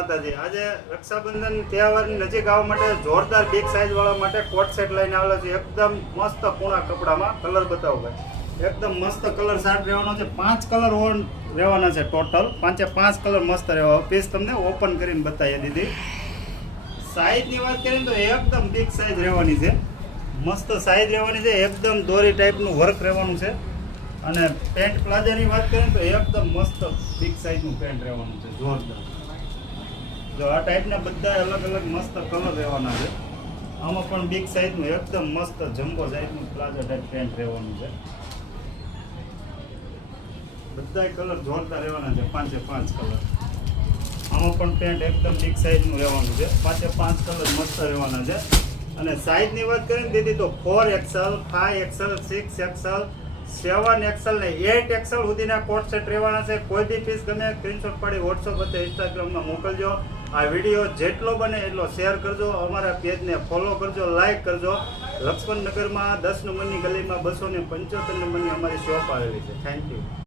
માતાજી, આજે રક્ષાબંધન તહેવારની નજીક આવવા માટે જોરદાર બિગ સાઇઝ વાળા માટે કોટ સેટ લઈને આવેલો છે. એકદમ મસ્ત પૂણા કપડામાં. કલર બતાવો ભાઈ. એકદમ મસ્ત કલર શાર્ટ રહેવાનો છે. 5 કલર ઓન રહેવાના છે ટોટલ. 5 કલર મસ્ત રહેવા. પીસ તમને ઓપન કરીને બતાવી દીધી. સાઈઝની વાત કરીએ તો એકદમ બિગ સાઇઝ રહેવાની છે. મસ્ત સાઇઝ રહેવાની છે. એકદમ દોરી ટાઈપનું વર્ક રહેવાનું છે. અને પેન્ટ પ્લાઝાની વાત કરીએ તો એકદમ મસ્ત બિગ સાઇઝનું પેન્ટ રહેવાનું છે. જોરદાર. જો આ ટાઈપના બધા અલગ અલગ મસ્ત કલર રહેવાના છે. આમાં પણ બિગ સાઇઝનું એકદમ મસ્ત જમ્બો સાઇઝનું પ્લાઝા ટાઈપ પેન્ટ રહેવાનું છે. બધાય કલર જોરદાર રહેવાના છે. 5 કલર. આમાં પણ પેન્ટ એકદમ બિગ સાઇઝનું રહેવાનું છે. 5 કલર મસ્ત રહેવાના છે. અને સાઇઝની વાત કરીએ ને દીદી તો 4XL, 5XL, 6XL, 7XL ને 8XL સુધીના કોટ સેટ રહેવાના છે. કોઈ બી પીસ ગમે સ્ક્રીનશોટ પાડી વોટ્સઅપ અથવા ઇન્સ્ટાગ્રામમાં મોકલજો. આ વિડીયો જેટલો બને એટલો શેર કરજો. અમારા પેજને ફોલો કરજો, લાઈક કરજો. લક્ષ્મણનગરમાં 10 નંબરની ગલીમાં 275 નંબરની અમારી શોપ આવેલી છે. Thank you.